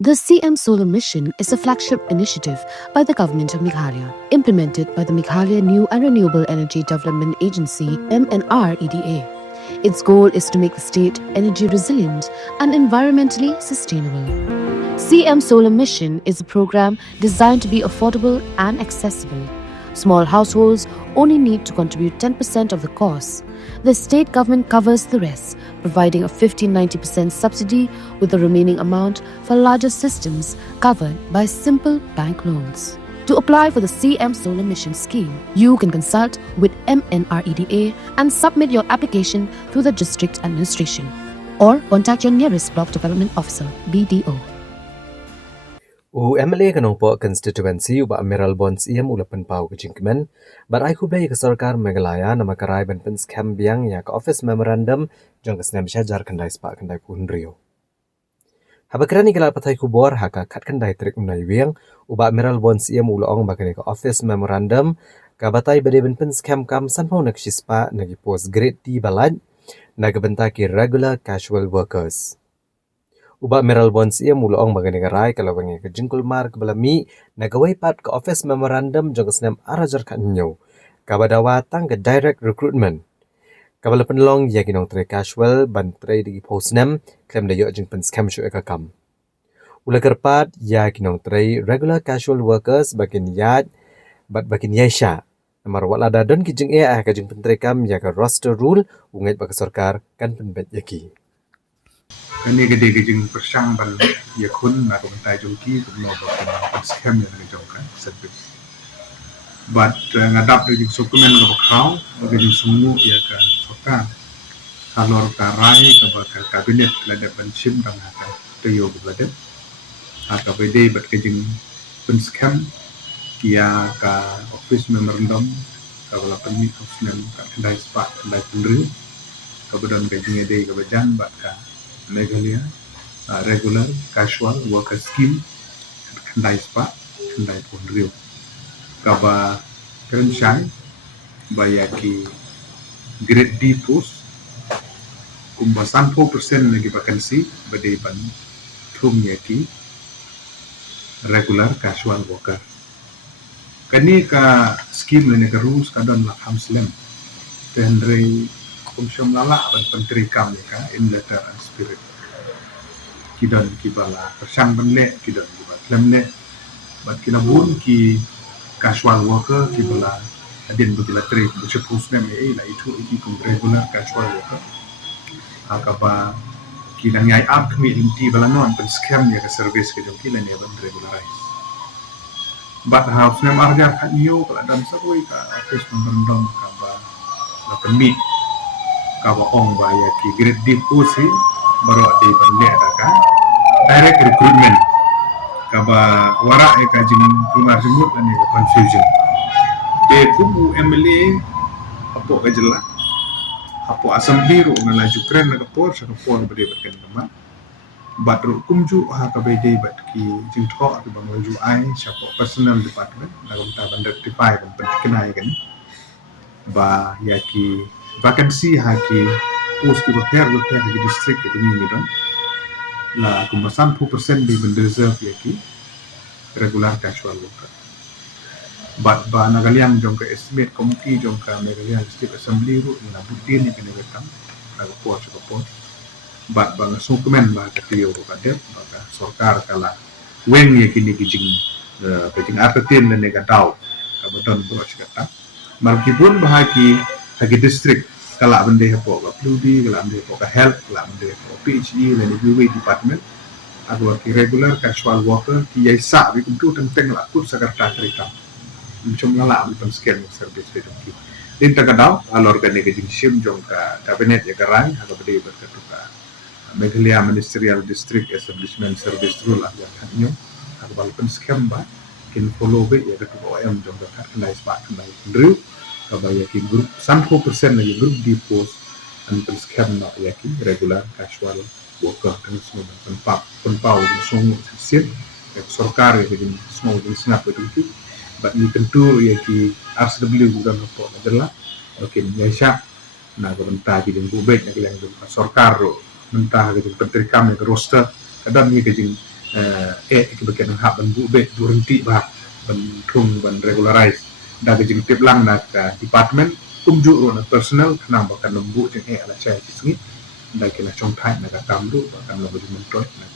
The CM Solar Mission is a flagship initiative by the Government of Meghalaya, implemented by the Meghalaya New and Renewable Energy Development Agency (MNREDA). Its goal is to make the state energy resilient and environmentally sustainable. CM Solar Mission is a program designed to be affordable and accessible. Small households only need to contribute 10% of the cost. The state government covers the rest, providing a 50-90% subsidy, with the remaining amount for larger systems covered by simple bank loans. To apply for the CM Solar Mission scheme, you can consult with MNREDA and submit your application through the district administration, or contact your nearest block development officer, BDO. MLA kanong po constituency uba Mineral Bonds iyam ulapan pau kejingkemen, barai kublai ke Sarkar Meghalaya nama karai ban pen scam biang ya ke office memorandum jong kesnam syajar kendai spa kendai pun rio. Habakrani kelal patai kubor haka kat kendai trik unai wiang uba Mineral Bonds iyam ulaong bakani ke office memorandum kabatai bade ban pen scam kam sanpau nak spa nagi post grade di balad nagabentaki regular casual workers. Uba Mineral Bonds ia mulaong magani karai kalau bangi ke jingkul mar ke belami nagawai pat ke office memorandum jong senam arajar kat nyo kabadawa tang ke direct recruitment kabala penlong ya kinong tre casual ban tre di postnam klem dayo jing pen scam shu ekakam ula kerpat ya kinong tre regular casual workers bakin yad bakin yaisha namar walada don ki jing ka jing pen tre kam ya ke roster rule ungai bak sarkar kan pen bet yaki kani gede gejing persang bal yakun na ko tay jongki ko no ba scam ya ni jongkan service but ngadap de dokumen ko khaw gejing sumu ya ka soka kalor ka rai ka ba ka kabinet la de pensim dang ha te yo ba de ka bede bat gejing pen scam ya ka office memorandum ka wala permit optional ka dai spa dai pendri ka badan gejing ede ka bajan bat ka Meghalaya regular casual worker scheme kendai spa kendai pondrio kaba kerensai bayaki grade D post kumba 100% lagi vacancy badai ban thum yaki regular casual worker kani ka scheme lene ka rules kadon la hamslem tenre kumsyam lala ban penteri kam ka in letter and spirit kidon kibala persang benle kidon kibala lemle bat kinabun ki casual worker kibala adin bugila tre buche pusne me la itu kum regular casual worker akaba kinang yai up community bala non pen scam ya ka service ke jong kila ne ban regularize bat house ne marga kat new kala dan saboi ka office memorandum ka ba la permit kaba ong ba ya ki grade D pusi baru ada balik ada direct recruitment kaba wara e ka jing kumar jemut dan e confusion de kubu MLA apo ka jela apo assembly ro na laju kren na kapor sa kapor bade berken kama batru kumju ha ka bede bat ki jing tho atu bang laju ai siapa personal department na gonta ban rectify ban pentinai kan ba ya ki vacancy haki post ki repair di district itu ni don la kuma 100% di reserve yaki regular casual worker but ba nagaliang jong ka estimate committee jong ka Meghalaya State Assembly ru na budin ni kini betam na ko but ba na dokumen ba ka tiyo ko kadet ba ka sarkar kala wen yaki ni kijing artetin na negatao ka bodon bo sikata markipun bahaki hagi district kala bende po ka pludi kala bende po ka health kala bende po PHE dan UV department adwa ki regular casual worker ki yaisa bi kumtu tenteng la kur sakarta cerita macam ngala bi scale service pe ki din tagadao al organization sim jong ka cabinet ya garai ha bende berkatu ka Meghalaya Ministerial District Establishment Service rule lah yang kanyo ha balpen scam ba kin follow be ya katu OM jong ka kendai spa kendai drill kabaya ki group 100% lagi group di post and scam na yaki regular casual worker dan semua penpau di semua sisi sarkar ya jadi semua di snap itu but ni tentu yaki RCW bukan apa adalah oke Malaysia na bentar di jengku baik yang sarkar ro mentah ke penteri kami ke roster kadang ni ke jeng ke bagian hak ban bu be durenti ba ban thung ban regularize da ke jing tip lang na ka department kumju ro na personal kanang ba kan bu jing ala cha chi singi da ke na chong thai na ka tam lu ba kan lo bu mun toy na